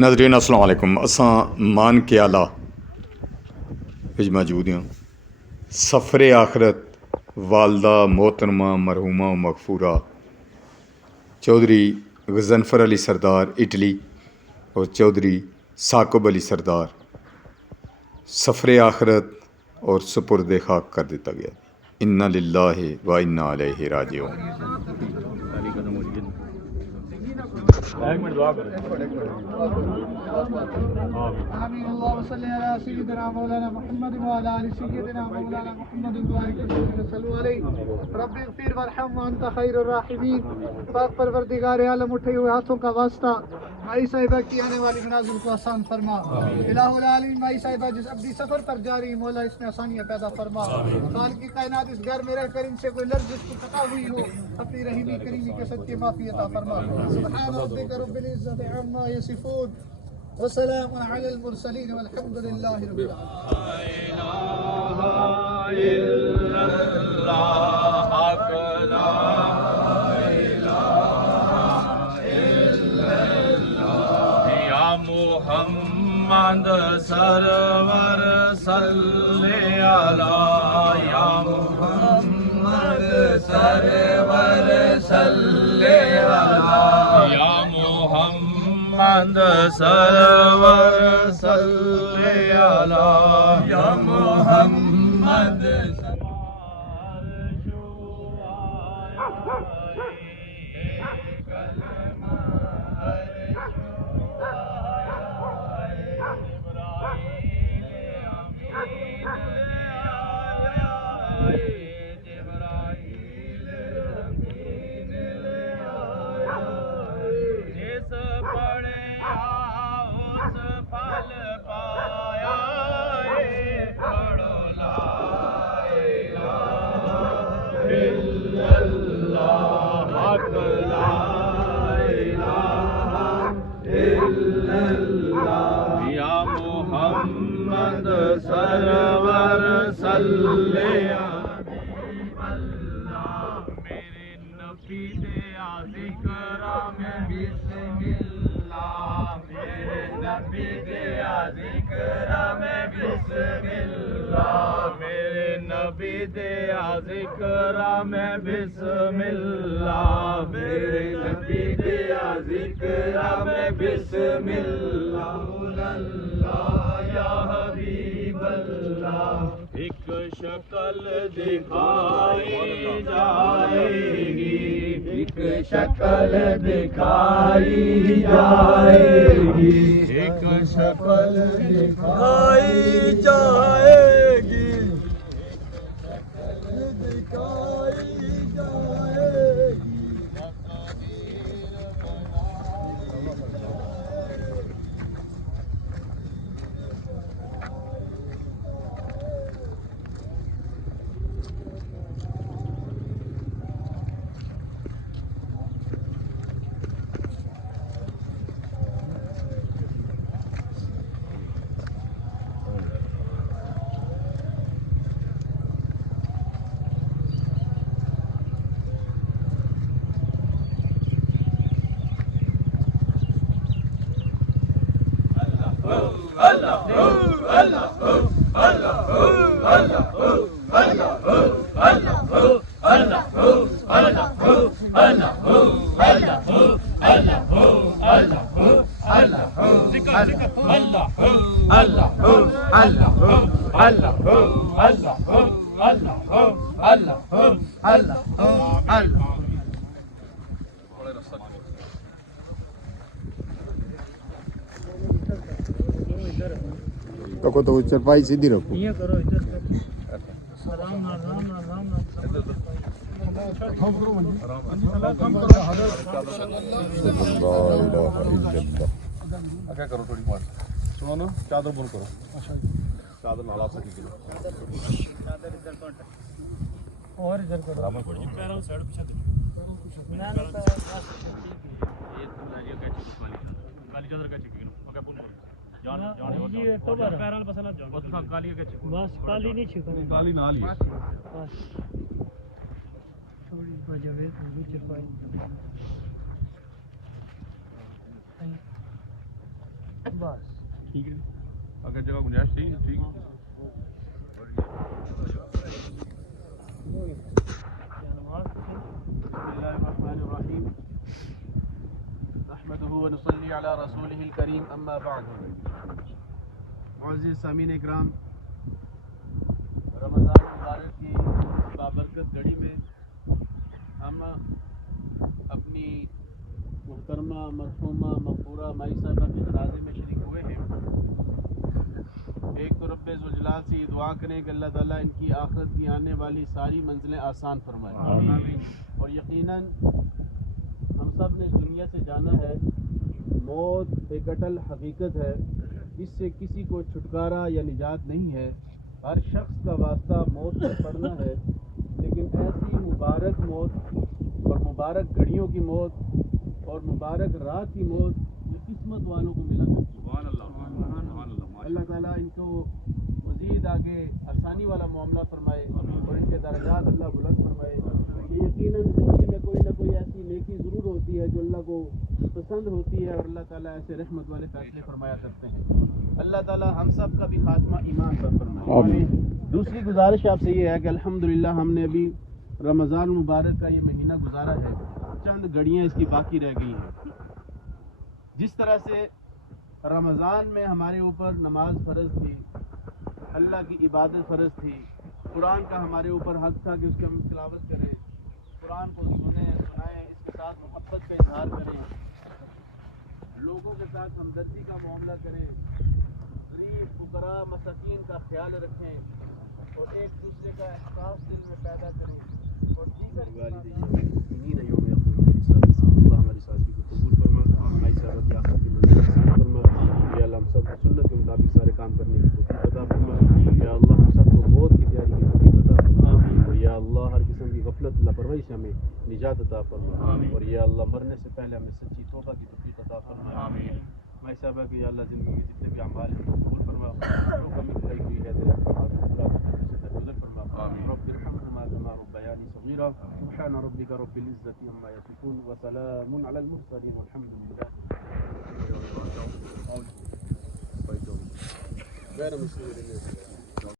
ناظرین السلام علیکم. اساں مان کے آلہ وچ موجود ہاں. سفر آخرت والدہ محترمہ مرحومہ و مغفورہ چودھری غضنفر علی سردار اٹلی اور چودھری ثاقب علی سردار سفر آخرت اور سپرد خاک کر دیتا گیا. انا للہ و انا الیہ راجعون. آمين اللهم صل على سيدنا مولانا محمد وعلى ال سيدنا مولانا محمد وبارك وسلم عليه. رب اغفر وارحم وانت خير الراحمين. پاک پروردگار عالم اٹھے ہوئے ہاتھوں کا واسطہ مائی صاحبہ کی آنے والی منازل کو آسان فرما. الہ العالمین مائی صاحبہ جس ابدی سفر پر جاری مولا اس میں آسانیاں پیدا فرما. خالق کی کائنات اس گھر میں رہ کر ان سے کوئی لرزش کو قطع ہوئی ہو اپنی رحیمی کریمی کے صدقے معافی عطا فرما. سبحان ربک رب العزت عما یصفون وسلام علی المرسلین والحمد للہ رب محمد سرور صلی علی یا محمد سرور صلی علی یا محمد سرور صلی علی یا محمد سرور صلی اللہ میرے نبی دیا ذکر میں بسم اللہ میرے نبی دیا ذکر میں بسم اللہ میرے نبی دیا ذکر میں بسم اللہ میرے نبی دیا ذکر میں بسم اللہ یا حبیب اللہ. ایک شکل دکھائی جائے گی ایک شکل دکھائی جائے گی ایک شکل دکھائی جائے گی شکل دکھائی جائے گی. رکھو تو چرپائی سیدھی رکھو. یہ کرو ادھر رام نام رام نام رام نام کیا کرو تھوڑی مار سنو نا چادر بند کرو چادر نالا سکی کلو چادر ادھر کونٹ اور ادھر کرو برابر پڑ جائے پیروں سائیڈ پیچھے دے میں یہ کالی چادر کا چکی نو اوکے پون جان جان یہ تو بار پیروں پسند جان بس کالی کا چکی بس کالی نہیں چھکا گالی نہ لی بس تھوڑی وجہ ہے چرپائی بس ٹھیک ہے اگر جگہ گنجائش ٹھیک ہے ٹھیک ہے بسم الله الرحمن الرحيم نحمده ونصلي على رسوله الكريم اما بعد معزز سامعین اکرام رمضان مبارک کی بابرکت گھڑی میں ہم اپنی محترمہ مرحومہ مغفورہ مائی صاحبہ کے جنازے میں شریک ہوئے ہیں. ایک تو رب ذوالجلال سے یہ دعا کریں کہ اللہ تعالیٰ ان کی آخرت کی آنے والی ساری منزلیں آسان فرمائے. اور یقیناً ہم سب نے اس دنیا سے جانا ہے, موت ایک اٹل حقیقت ہے, اس سے کسی کو چھٹکارا یا نجات نہیں ہے. ہر شخص کا واسطہ موت سے پڑنا ہے, لیکن ایسی مبارک موت اور مبارک گھڑیوں کی موت اور مبارک رات کی موت یہ قسمت والوں کو ملا کرتی ہے. سبحان اللہ سبحان اللہ اللہ تعالیٰ ان کو مزید آگے آسانی والا معاملہ فرمائے اور ان کے درجات اللہ بلند فرمائے. یہ یقیناً زندگی میں کوئی نہ کوئی ایسی نیکی ضرور ہوتی ہے جو اللہ کو پسند ہوتی ہے, اور اللہ تعالیٰ ایسے رحمت والے فیصلے فرمایا کرتے ہیں. اللہ تعالیٰ ہم سب کا بھی خاتمہ ایمان پر فرمائے. دوسری گزارش آپ سے یہ ہے کہ الحمدللہ ہم نے ابھی رمضان مبارک کا یہ مہینہ گزارا ہے, چند گھڑیاں اس کی باقی رہ گئی ہیں. جس طرح سے رمضان میں ہمارے اوپر نماز فرض تھی, اللہ کی عبادت فرض تھی, قرآن کا ہمارے اوپر حق تھا کہ اس کی ہم تلاوت کریں, قرآن کو سنائیں, اس کے ساتھ محبت کا اظہار کریں, لوگوں کے ساتھ ہمدردی کا معاملہ کریں, غریب فقراء مساکین کا خیال رکھیں اور ایک دوسرے کا احساس دل میں پیدا کریں. اور دیگر ہماری سازی کو قبول فرما, ہماری صحابت کی آخرت کی منزل آسان فرما. یا اللہ ہم سب کو سنت کے مطابق سارے کام کرنے کی توفیق عطا فرما. یا اللہ ہم سب کو موت کی تیاری کی توفیق عطا فرما. اور یا اللہ ہر قسم کی غفلت لاپرواہی سے ہمیں نجات عطا فرما. اور یا اللہ مرنے سے پہلے ہمیں سچی توبہ کی توفیق عطا فرما. ہماری صحابہ کی یا اللہ زندگی کے جتنے بھی اعمال ہیں ان کو قبول فرما. جو کمی کھائی ہوئی ہے تیرے احکامات کو پورا کرنے سے درگزر فرما. رب ارحمهما كما ربياني صغيرا. سبحان ربك رب العزة عما يصفون وسلام على المرسلين والحمد لله. غير مسلمين.